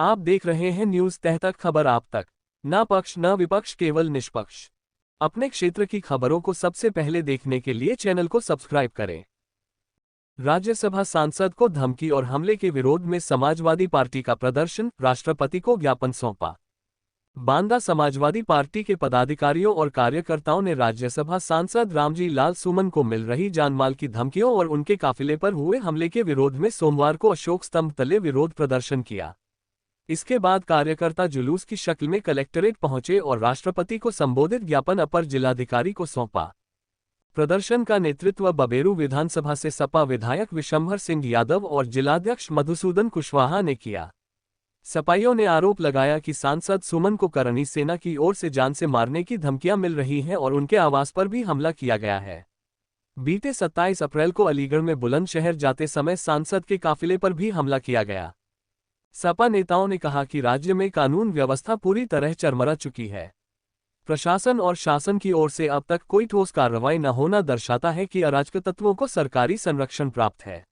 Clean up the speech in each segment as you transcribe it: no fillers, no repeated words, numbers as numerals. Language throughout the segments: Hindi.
आप देख रहे हैं न्यूज तह तक, खबर आप तक। न पक्ष न विपक्ष, केवल निष्पक्ष। अपने क्षेत्र की खबरों को सबसे पहले देखने के लिए चैनल को सब्सक्राइब करें। राज्यसभा सांसद को धमकी और हमले के विरोध में समाजवादी पार्टी का प्रदर्शन, राष्ट्रपति को ज्ञापन सौंपा। बांदा समाजवादी पार्टी के पदाधिकारियों और कार्यकर्ताओं ने राज्यसभा सांसद रामजी लाल सुमन को मिल रही जानमाल की धमकियों और उनके काफिले पर हुए हमले के विरोध में सोमवार को अशोक स्तंभ तले विरोध प्रदर्शन किया। इसके बाद कार्यकर्ता जुलूस की शक्ल में कलेक्टरेट पहुंचे और राष्ट्रपति को संबोधित ज्ञापन अपर जिलाधिकारी को सौंपा। प्रदर्शन का नेतृत्व बबेरू विधानसभा से सपा विधायक विशंभर सिंह यादव और जिलाध्यक्ष मधुसूदन कुशवाहा ने किया। सपाइयों ने आरोप लगाया कि सांसद सुमन को करनी सेना की ओर से जान से मारने की धमकियां मिल रही हैं और उनके आवास पर भी हमला किया गया है। बीते 27 अप्रैल को अलीगढ़ में बुलंदशहर जाते समय सांसद के काफिले पर भी हमला किया गया। सपा नेताओं ने कहा कि राज्य में कानून व्यवस्था पूरी तरह चरमरा चुकी है। प्रशासन और शासन की ओर से अब तक कोई ठोस कार्रवाई न होना दर्शाता है कि अराजक तत्वों को सरकारी संरक्षण प्राप्त है।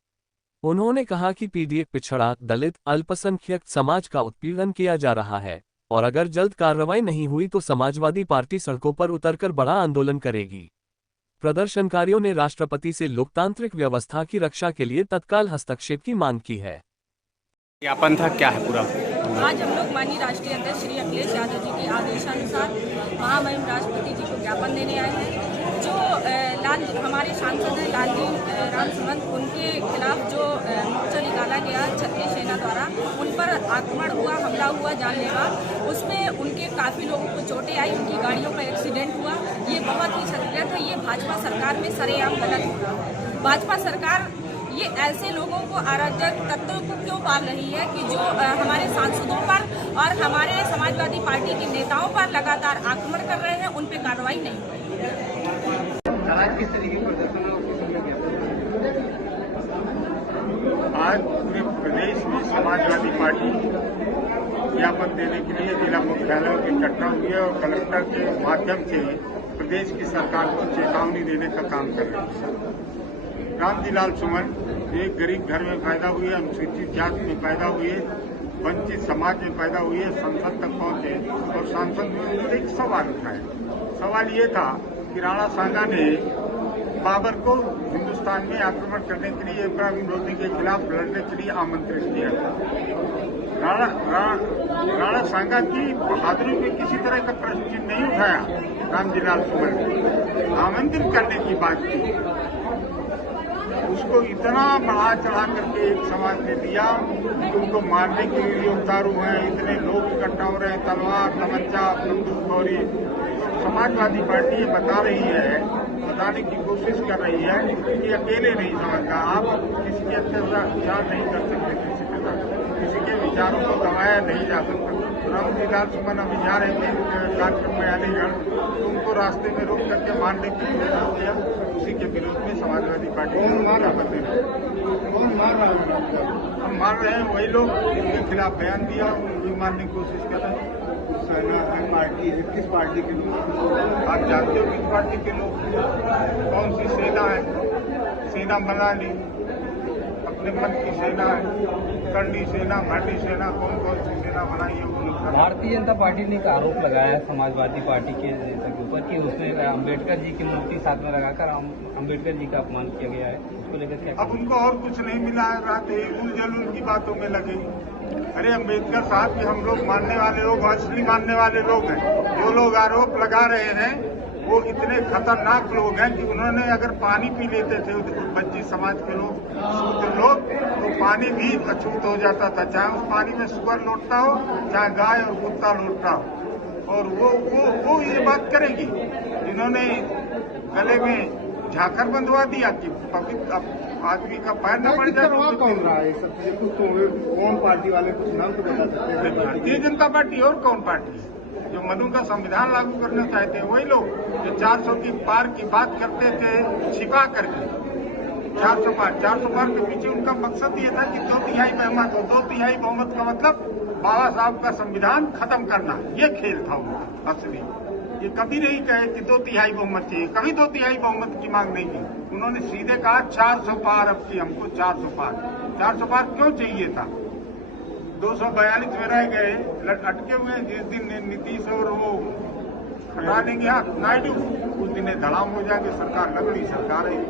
उन्होंने कहा कि पीड़ित पिछड़ा, दलित, अल्पसंख्यक समाज का उत्पीड़न किया जा रहा है और अगर जल्द कार्रवाई नहीं हुई तो समाजवादी पार्टी सड़कों पर उतरकर बड़ा आंदोलन करेगी। प्रदर्शनकारियों ने राष्ट्रपति से लोकतांत्रिक व्यवस्था की रक्षा के लिए तत्काल हस्तक्षेप की मांग की है। ज्ञापन था, क्या है पूरा? आज हम लोग माननीय राष्ट्रीय अध्यक्ष श्री अखिलेश यादव जी के आदेशानुसार महामहिम राष्ट्रपति जी को ज्ञापन देने आए हैं। जो हमारे सांसद हैं लालजी राम सुमन, उनके खिलाफ जो मोर्चा निकाला गया क्षत्रिय सेना द्वारा, उन पर आक्रमण हुआ, हमला हुआ जानलेवा, उसमें उनके काफ़ी लोगों को चोटें आई, उनकी गाड़ियों का एक्सीडेंट हुआ। ये बहुत ही क्षतिग्रस्त है। ये भाजपा सरकार में सरेआम गलत हो रहा है। भाजपा सरकार ये ऐसे लोगों को, अराजक तत्वों को क्यों पाल रही है कि जो हमारे सांसदों पर और हमारे समाजवादी पार्टी के नेताओं पर लगातार आक्रमण कर रहे हैं, उन पर कार्रवाई नहीं हो रही है। किस तरीके की प्रदर्शन आज पूरे प्रदेश में समाजवादी पार्टी ज्ञापन देने के लिए जिला मुख्यालयों की इकट्ठा हुई है और कलेक्टर के माध्यम से प्रदेश की सरकार को चेतावनी देने का काम कर रही है। रामजी लाल सुमन एक गरीब घर में पैदा हुए, अनुसूचित जाति में पैदा हुए, वंचित समाज में पैदा हुए, संसद तक पहुंचे और सांसद में एक सवाल उठाए। सवाल ये था कि राणा सांगा ने बाबर को हिंदुस्तान में आक्रमण करने के लिए, इब्राहिम लोधी के खिलाफ लड़ने के लिए आमंत्रित किया था। राणा सांगा की बहादुरी में किसी तरह का प्रश्न चिन्ह नहीं उठाया। रामजी लाल सुमन ने आमंत्रित करने की बात की, उसको इतना बढ़ा चढ़ा करके एक समाज ने दिया कि उनको मारने के लिए उतारू हैं, इतने लोग इकट्ठा हो रहे हैं, तलवार, तमंचा, बंदूक और समाजवादी पार्टी ये बता रही है, बताने की कोशिश कर रही है कि अकेले नहीं समझना, आप किसी के अत्याचार नहीं कर सकते, किसी के विचारों को दबाया नहीं जा सकता। रामजी लाल सुमन अभी जा रहे थे कार्यक्रम में अलीगढ़, तो उनको रास्ते में रोक करके मारने की कोशिश किया। उसी के विरोध में समाजवादी पार्टी कौन मार रहा है? हम मार रहे हैं वही लोग जिनके खिलाफ बयान दिया, उनको मारने की कोशिश कर रहे हैं। पार्टी किस पार्टी के लोग? आप जानते हो किस पार्टी के लोग? कौन सी सेना है? सेना बना ली, अपने मन की सेना है, करनी सेना, भाटी सेना, कौन कौन सी सेना बनाई है? भारतीय जनता पार्टी ने एक आरोप लगाया है समाजवादी पार्टी के ऊपर कि उसने अम्बेडकर जी की मूर्ति साथ में लगाकर अम्बेडकर जी का अपमान किया गया है। उसको लेकर क्या? अब उनको और कुछ नहीं मिला है, रहते उलझन उनकी बातों में लगे। अरे अम्बेडकर साहब के हम लोग मानने वाले लोग, असली मानने वाले लोग हैं। जो लोग आरोप लगा रहे हैं वो इतने खतरनाक लोग हैं कि उन्होंने अगर पानी पी लेते थे वंचित समाज के लोग, शूद्र लोग, तो पानी भी अछूत हो जाता था, चाहे उस पानी में सुअर लौटता हो, चाहे गाय और कुत्ता लौटता हो। और वो ये बात करेंगी जिन्होंने गले में झाकर बंधवा दिया कि पवित्र आदमी का पैर न पड़ जाए। कौन रहा है कौन पार्टी वाले कुछ नाम तो बता सकते हैं? भारतीय जनता पार्टी और कौन पार्टी? जो मधु का संविधान लागू करना चाहते हैं वही लोग, जो 400 की पार की बात करते थे छिपा करके। 400 पार के पीछे उनका मकसद ये था कि 2/3 बहुमत हो। 2/3 बहुमत का मतलब बाबा साहब का संविधान खत्म करना, ये खेल था उनका असली। ये कभी नहीं कहे कि 2/3 बहुमत चाहिए, कभी 2/3 बहुमत की मांग नहीं की। उन्होंने सीधे कहा 400 पार अब की हमको 400 पार। 400 पार क्यों चाहिए था? 242 में रह गए, अटके हुए हैं। जिस दिन नीतीश और वो हटा देंगे हाथ नायडू, उस दिन धड़ाम हो जाएंगे, सरकार लंगड़ी सरकार है।